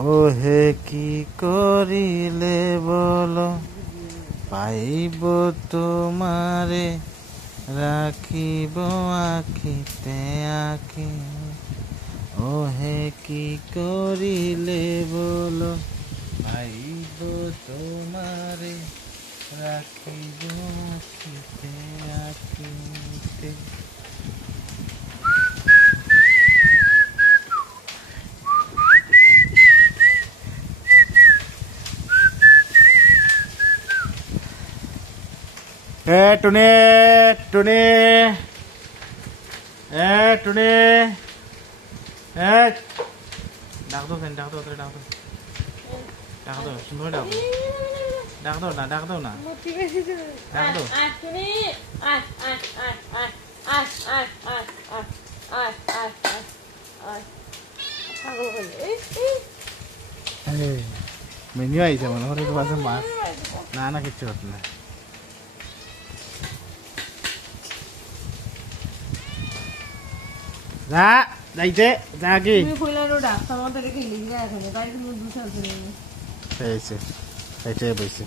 ওহে কি করিলে বলো পাইব তোমারে রাখিব আখিতে আখি ওহে কি করিলে বলো পাইব তোমারে রাখিব আখিতে আখিতে টুনে টুনে টুনে ডাক দো ফ্রেন্ড ডাক দো ডাক দো ডাক দো সুন্দর ডাক ডাক দাও না ডাক দাও না ডাক দাও টুনি আয় আয় আয় আয় আয় আয় আয় আয় আয় আয় আয় পাগল হয়ে মেনু আইছে মনে হয় তোমার মাছ না না কিচ্ছু হতো না যা যাইতে যা কি তুমি কইলানো ডাক্তার মতে রেখে লিখে এখন গাড়ি তুমি দুটো আছে এইছে এইটাই বইছে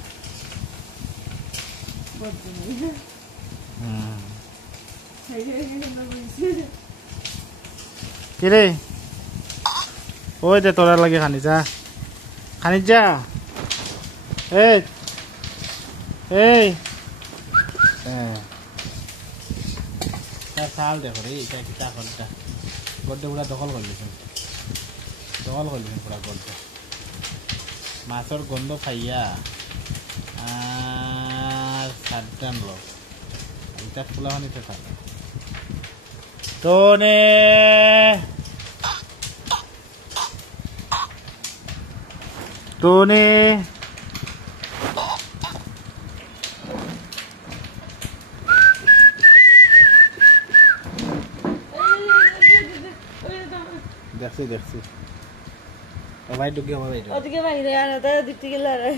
কি রে ওই দে তোরা লাগে খানি যা খানি যা এই এই চাল দেখো রে এটা কিতা করটা গড্ডে পুরা দখল করলিছেন পুরা গড্ডে মাছের গন্ধ খাইয়া আর সাতটান লোক এটা ফুলা পানিতে থাকে টনে টনে দেখছি দেখছি ভাই ঢুকে আমার ভাই ওদিকে বাইরে আর তার দিক থেকে লড়াই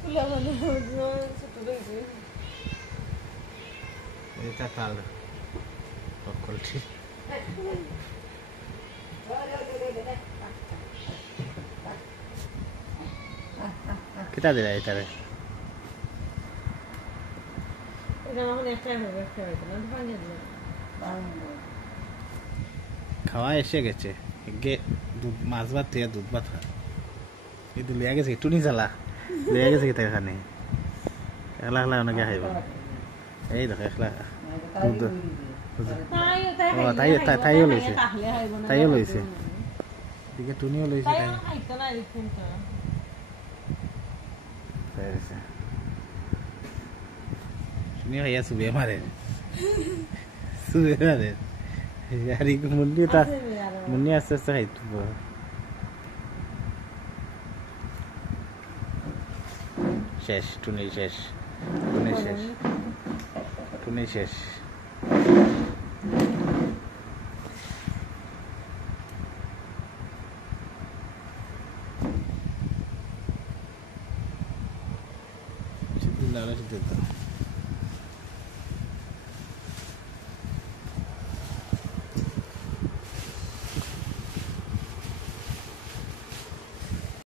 ফুলা মানে ছোট দেখছি এটা কাল পকলটি কিটা দিলা এটারে খাওয়া এসে গেছে মাছ ভাত থেকে দুধ ভাত কিন্তু লিয়া গেছে টুনি জ্বালা লিয়া গেছে কি এখানে একলা একলা অনেকে খাইব এই দেখো একলা তাইও লইছে এদিকে টুনিও লইছে টুনিও খাইয়া চুবে মারে মুন্নি আস্তে আস্তে খাইতো শেষ টুনি শেষ টুনি শেষ সিদ্ধ